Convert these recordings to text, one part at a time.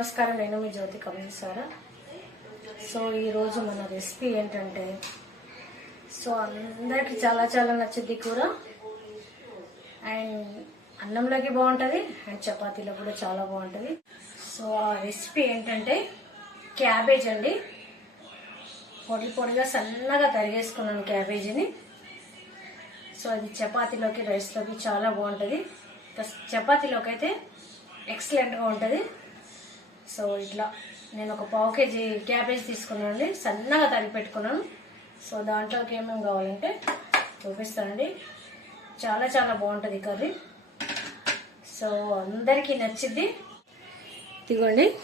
నమస్కారం నేను మీ జ్యోతి కమల్ సారా. సో ఈరోజు మన రెసిపీ ఏంటంటే సో అందరికి చాలా చాలా నచ్చింది కూర. అండ్ అన్నంలోకి బాగుంటుంది అండ్ చపాతీలో కూడా చాలా బాగుంటుంది. సో ఆ రెసిపీ ఏంటంటే క్యాబేజ్ అండి. పొడి పొడిగా సన్నగా తరిగేసుకున్నాను క్యాబేజీని. సో అది చపాతీలోకి రైస్లోకి చాలా బాగుంటుంది. చపాతీలోకి అయితే ఎక్సలెంట్గా ఉంటుంది. సో ఇట్లా నేను ఒక పావు కేజీ క్యాబేజ్ తీసుకున్నాను అండి సన్నగా తరిగి పెట్టుకున్నాను. సో దాంట్లోకి ఏమేమి కావాలంటే చూపిస్తానండి. చాలా చాలా బాగుంటుంది కర్రీ. సో అందరికీ నచ్చింది. ఇదిగోండి.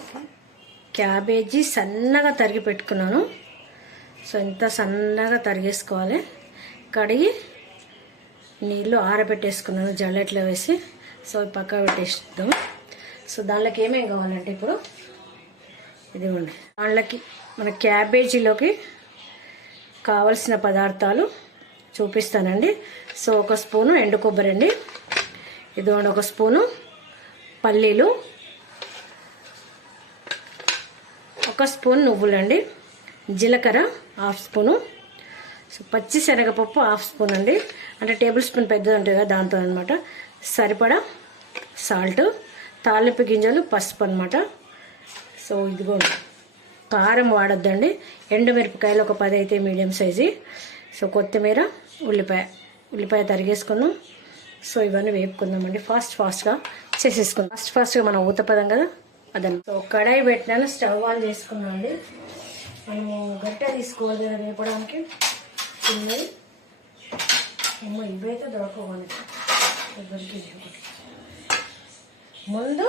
క్యాబేజీ సన్నగా తరిగి పెట్టుకున్నాను. సో ఇంత సన్నగా తరిగేసుకోవాలి. కడిగి నీళ్ళు ఆరబెట్టేసుకున్నాను. జల్లెట్లో వేసి. సో పక్క పెట్టేస్తాము సో దానిలోకి ఏమేమి కావాలంటే ఇప్పుడు ఇదిగోండి. దానిలోకి మన క్యాబేజీలోకి కావలసిన పదార్థాలు చూపిస్తానండి. సో ఒక స్పూను ఎండు కొబ్బరి అండి. ఇదిగోండి ఒక స్పూను పల్లీలు. ఒక స్పూన్ నువ్వులండి. జీలకర్ర హాఫ్ స్పూను. సో పచ్చి శనగపప్పు హాఫ్ స్పూన్ అండి. అంటే టేబుల్ స్పూన్ పెద్దది ఉంటుంది కదా దాంతో అనమాట సరిపడా సాల్ట్. తాలింపు గింజలు పసుపు అనమాట సో ఇదిగోండి. కారం వాడొద్దండి. ఎండుమిరపకాయలు ఒక పది అయితే మీడియం సైజు. సో కొత్తిమీర ఉల్లిపాయ ఉల్లిపాయ తరిగేసుకుందాం. సో ఇవన్నీ వేపుకుందామండి. ఫాస్ట్ ఫాస్ట్గా చేసేసుకుందాం. ఫాస్ట్ ఫాస్ట్గా మనం ఊతపదం కదా? అదన్న. సో కడాయి పెట్టినాను స్టవ్ ఆన్ చేసుకున్నాం అండి. మనము గట్ట తీసుకోవాలి కదా వేపడానికి. చిన్నది అమ్మ ఇవైతే దొరకవాలి దొరికింది ఒకటి ముందు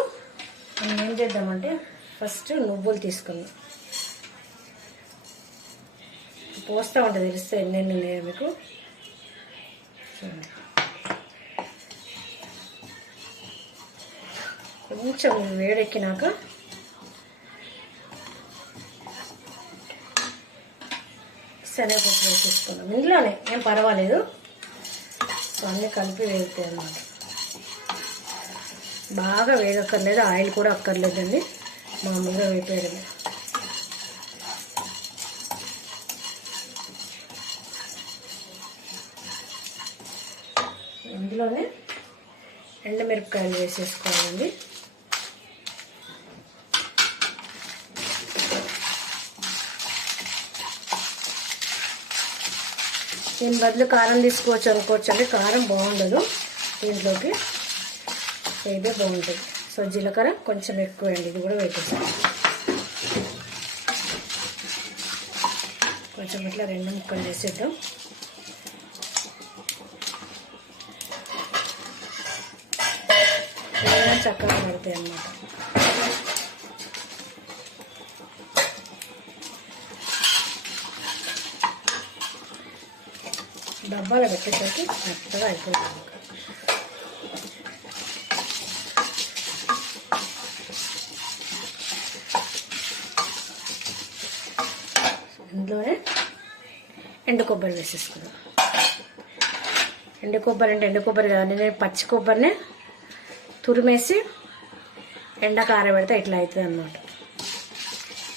మనం ఏం చేద్దామంటే ఫస్ట్ నువ్వులు తీసుకుందాం. పోస్తూ ఉంటుంది తెలిస్తే ఎన్నెన్ని ఉన్నాయో మీకు. చూడండి కొంచెం వేడెక్కినాక శనగపప్పు వేసేసుకున్నాం ఇంట్లోనే ఏం పర్వాలేదు. సో అన్నీ కలిపి వెళ్తాయి అన్నమాట. బాగా వేగక్కర్లేదు ఆయిల్ కూడా అక్కర్లేదండి. మామూలుగా వేపేయడమే ఇందులోనే ఎండమిరపకాయలు వేసేసుకోవాలండి. దీని బదులు కారం తీసుకోవచ్చు అనుకోవచ్చు అండి కారం బాగుండదు దీంట్లోకి. ఇదే బాగుంటుంది. సో జీలకర్ర కొంచెం ఎక్కువ అండి ఇది కూడా వేసేస్తాం కొంచెం ఇట్లా రెండు ముక్కలు చేసేద్దాం. చక్కగా పడతాయి అన్నమాట. డబ్బాలో పెట్టేసరికి చక్కగా అయిపోతుంది ఇందులోనే ఎండు కొబ్బరి వేసేసుకుందాం. ఎండు కొబ్బరి అంటే ఎండు కొబ్బరి కాదండి నేను పచ్చి కొబ్బరిని తురిమేసి ఎండ కారబెడితే ఇట్లా అవుతుంది అనమాట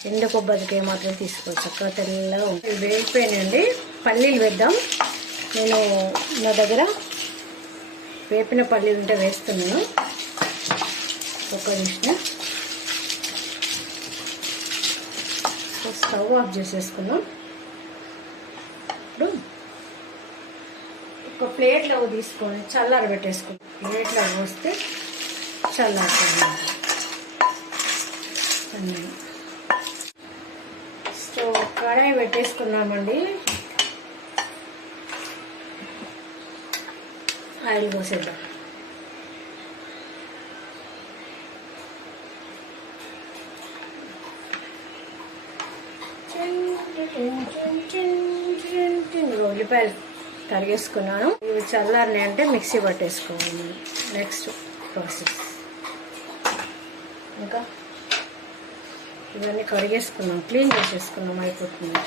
ఎండు కొబ్బరికి ఏమాత్రం తీసుకోవచ్చు చక్కగా తెల్లగా ఉంటుంది వేగిపోయినండి పల్లీలు వేద్దాం. నేను నా దగ్గర వేపిన పల్లీలు ఉంటే వేస్తున్నాను. ఒక నిమిషం. స్టవ్ ఆఫ్ చేసేసుకున్నాం ఇప్పుడు ఒక ప్లేట్లో తీసుకొని చల్లార పెట్టేసుకున్నాం ప్లేట్లో పోస్తే వస్తే అన్నీ సో కడాయి పెట్టేసుకున్నామండి. ఆయిల్ పోసేద్దాం. ఉల్లిపాయలు కరిగేసుకున్నాను ఇవి చల్లారినాయి అంటే మిక్సీ పట్టేసుకోవాలి నెక్స్ట్ ప్రాసెస్ ఇంకా ఇవన్నీ కడిగేసుకున్నాం. క్లీన్ చేసేసుకున్నాం అయిపోతుంది.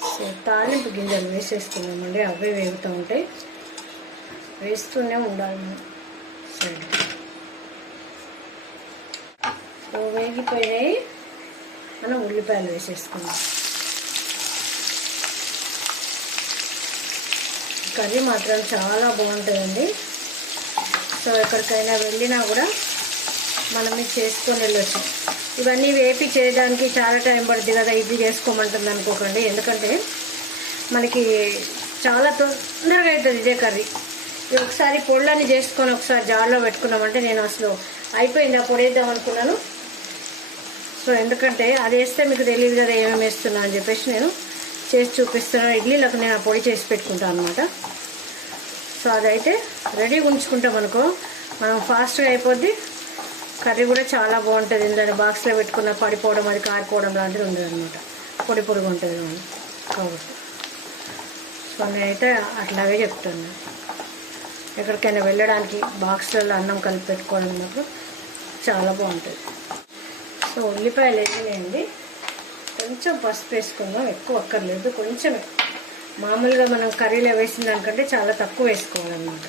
సో తాలింపు గింజలు వేసేసుకున్నామండి. అవే వేగుతూ ఉంటాయి. వేస్తూనే ఉండాలి సరే సో వేగిపోయినాయి. మనం ఉల్లిపాయలు వేసేసుకుందాం. కర్రీ మాత్రం చాలా బాగుంటుందండి. సో ఎక్కడికైనా వెళ్ళినా కూడా మనం ఇది చేసుకొని వెళ్ళొచ్చు. ఇవన్నీ వేపి చేయడానికి చాలా టైం పడుతుంది కదా ఇది చేసుకోమంటుంది అనుకోకండి. ఎందుకంటే మనకి చాలా తొందరగా అవుతుంది ఇదే కర్రీ. ఒకసారి పొళ్ళని చేసుకొని ఒకసారి జార్లో పెట్టుకున్నామంటే నేను అసలు అయిపోయింది ఆ పొడి వేద్దాం అనుకున్నాను. సో ఎందుకంటే అది వేస్తే మీకు తెలియదు కదా ఏమేమి వేస్తున్నా అని చెప్పేసి నేను చేసి చూపిస్తున్నాను ఇడ్లీలకు నేను పొడి చేసి పెట్టుకుంటాను అనమాట సో అదైతే రెడీగా ఉంచుకుంటాం అనుకో. మనం ఫాస్ట్గా అయిపోద్ది. కర్రీ కూడా చాలా బాగుంటుంది. ఇందులో బాక్స్లో పెట్టుకున్న పడిపోవడం అది కారిపోవడం లాంటిది ఉండదు అనమాట పొడి పొడిగా ఉంటుంది మనం కాబట్టి. సో నేనైతే అట్లాగే చెప్తాను. ఎక్కడికైనా వెళ్ళడానికి బాక్స్లలో అన్నం కలిపి పెట్టుకోవడం చాలా బాగుంటుంది. సో ఉల్లిపాయలు వేసినాయండి కొంచెం పసుపు వేసుకుందాం ఎక్కువ అక్కర్లేదు. కొంచెమే మామూలుగా మనం కర్రీలో వేసిన దానికంటే చాలా తక్కువ వేసుకోవాలన్నమాట.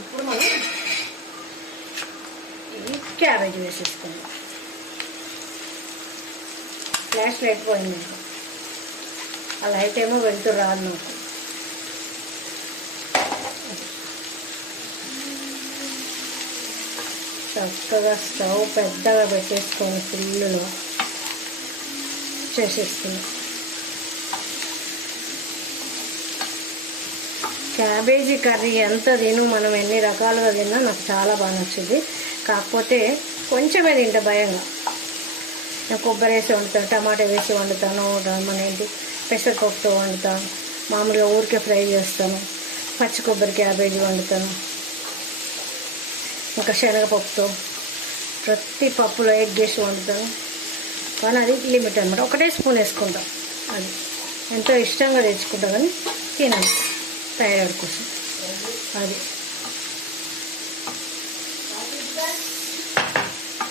ఇప్పుడు మనం ఈ క్యాబేజ్ వేసేసుకుందాం. ఫ్లాష్ లైట్ పోయింది. ఆ లైట్ ఏమో వెళ్తూ రాదు నాకు. చక్కగా స్టవ్ పెద్దగా పెట్టేసుకొని ఫుల్లులో చేసేస్తున్నాం. క్యాబేజీ కర్రీ ఎంత తిను మనం ఎన్ని రకాలుగా తిన్నా నాకు చాలా బాగా నచ్చింది. కాకపోతే కొంచెమే తింటా భయంగా. నేను కొబ్బరి వేసి వండుతాను టమాటా వేసి వండుతాను మన ఏంటి పెసరపప్పుతో వండుతాను మామూలుగా ఊరికే ఫ్రై చేస్తాను పచ్చి కొబ్బరి క్యాబేజీ వండుతాను. ఇంకా శనగపప్పుతో ప్రతి పప్పులో ఎగ్ వేసి వండుతాను కానీ అది లిమిట్ అనమాట ఒకటే స్పూన్ వేసుకుంటాం. అది ఎంతో ఇష్టంగా తెచ్చుకుంటాం కానీ తినాలి థైరాయిడ్ కోసం. అది.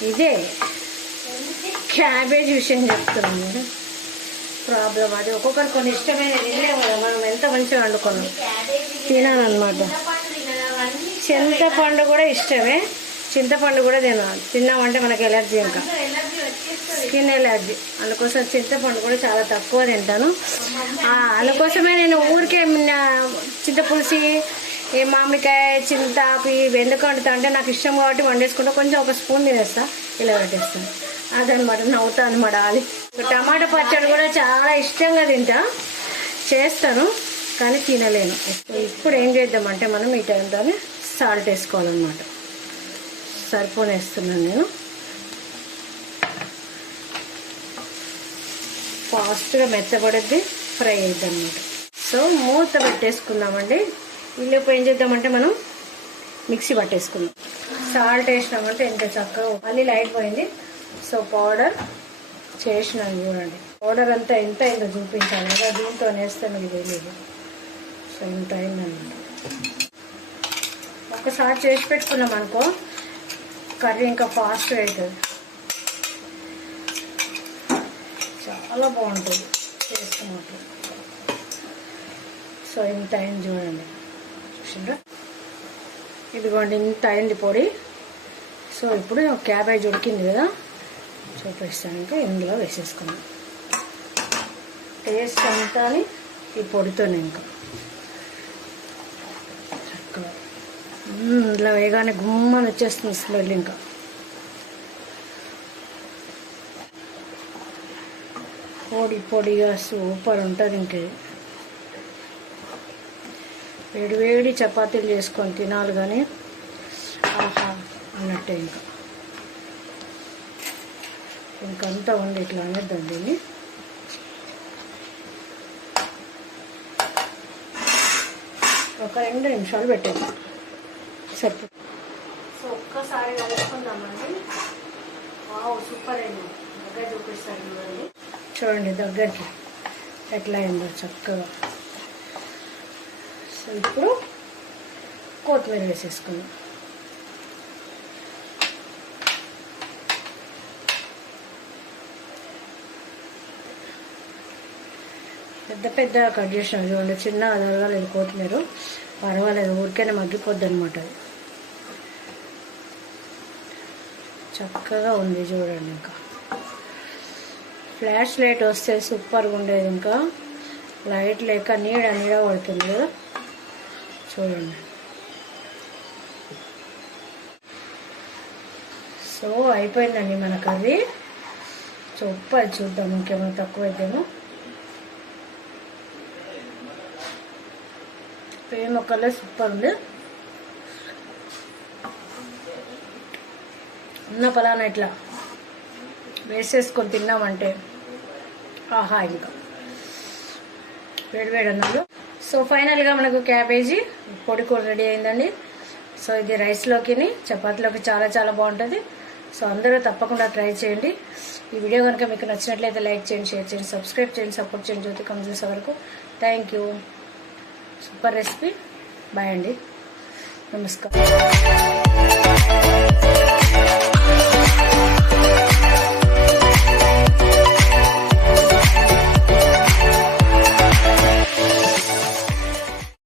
ఇదే. క్యాబేజ్ విషయం చెప్తున్నాను నేను. ప్రాబ్లం అది. ఒక్కొక్కరు కొన్ని ఇష్టమైన తినలేము కదా. మనం ఎంత మంచిగా వండుకున్నాం. తినాలన్నమాట. చింతపండు కూడా ఇష్టమే. చింతపండు కూడా తినాలి తిన్నామంటే మనకి ఎలర్జీ ఇంకా. Skin allergy. అందుకోసం చింతపండు కూడా చాలా తక్కువ తింటాను. అందుకోసమే నేను ఊరికే చింతపులుసి ఏ మామిడికాయ ఇవి ఎందుకు వండుతా అంటే నాకు ఇష్టం కాబట్టి వండేసుకుంటా. కొంచెం ఒక స్పూన్ తినేస్తా. ఇలా పెట్టేస్తాను అదనమాట నవ్వుతా అనమాట అది. టమాటా పచ్చడి కూడా చాలా ఇష్టంగా తింటా. చేస్తాను కానీ తినలేను. ఇప్పుడు ఏం చేద్దామంటే మనం ఈ టైంలోనే సాల్ట్ వేసుకోవాలన్నమాట. సరిపోని వేస్తున్నాను నేను. ఫాస్ట్గా మెత్తబడుద్ది ఫ్రై అవుద్ది అనమాట సో మూత పెట్టేసుకుందామండి. ఈలోపు ఏం చేద్దామంటే మనం మిక్సీ పట్టేసుకుందాం. సాల్ట్ వేసినామంటే ఎంత చక్కగా మళ్ళీ లైట్ పోయింది. సో పౌడర్ చేసినాను చూడండి. పౌడర్ అంతా ఎంత అయిందో చూపించాను కదా దీంతో వేస్తే మీకు తెలియదు సో ఇంత అయిందన్నమాట. ఒకసారి చేసి పెట్టుకున్నాం అనుకో కర్రీ ఇంకా ఫాస్ట్ అవుతుంది చాలా బాగుంటుంది. చేసుకున్నట్టు సో ఇంత అయింది చూడండి. చూసిండ్రా? ఇదిగోండి ఇంత అయింది పొడి. సో ఇప్పుడు క్యాబేజ్ ఉడికింది కదా చూపిస్తాను ఇంకా ఇందులో వేసేసుకున్నాం టేస్ట్ అంతా ఈ పొడితోనే ఇంకా చక్కగా మ్మ్, ఇలా వేయగానే గుమ్మని వచ్చేస్తుంది స్మెల్ ఇంకా. పొడి పొడిగా సూపర్ ఉంటుంది ఇంకే వేడి వేడి చపాతీలు చేసుకొని తినాలి కానీ ఆహా అన్నట్టే ఇంకా. ఇంకంతా ఉంది ఇట్లా అనేద్దాం దీన్ని. ఒక రెండు నిమిషాలు పెట్టేది సరిపో సో ఒక్కసారి కలుపుకుందామండి వావ్ సూపర్ అయింది దగ్గర చూపిస్తాను చూడండి. చూడండి దగ్గరికి. ఎట్లా అయిందో చక్కగా. సో ఇప్పుడు కొత్తిమీర వేసేసుకుందాం. పెద్ద పెద్ద కట్ చేసిన. చూడండి చిన్న అదరగలేదు కొత్తిమీర. పర్వాలేదు ఊరికైనా మగ్గిపోద్ది అనమాట అది. చక్కగా ఉంది చూడండి ఇంకా. ఫ్లాష్ లైట్ వస్తే సూపర్గా ఉండేది ఇంకా. లైట్ లేక నీడ నీడ పడుతుంది కదా చూడండి. సో అయిపోయిందండి మన కర్రీ. సో అది చూద్దాం ఇంకేమైనా తక్కువ అయితేమో ఏ మొక్కలో సూపర్ ఉంది. ఉన్న ఫలానా ఇట్లా వేసేసుకొని తిన్నామంటే ఆహా ఇంకా. వేడివేడి అన్నాడు సో ఫైనల్గా మనకు క్యాబేజీ పొడి కూర రెడీ అయిందండి. సో ఇది రైస్లోకి చపాతీలోకి చాలా చాలా బాగుంటుంది. సో అందరూ తప్పకుండా ట్రై చేయండి. ఈ వీడియో కనుక మీకు నచ్చినట్లయితే లైక్ చేయండి షేర్ చేయండి సబ్స్క్రైబ్ చేయండి సపోర్ట్ చేయండి జ్యోతి కమ్ వరకు. Thank you. Super recipe. Bye అండి. నమస్కారం.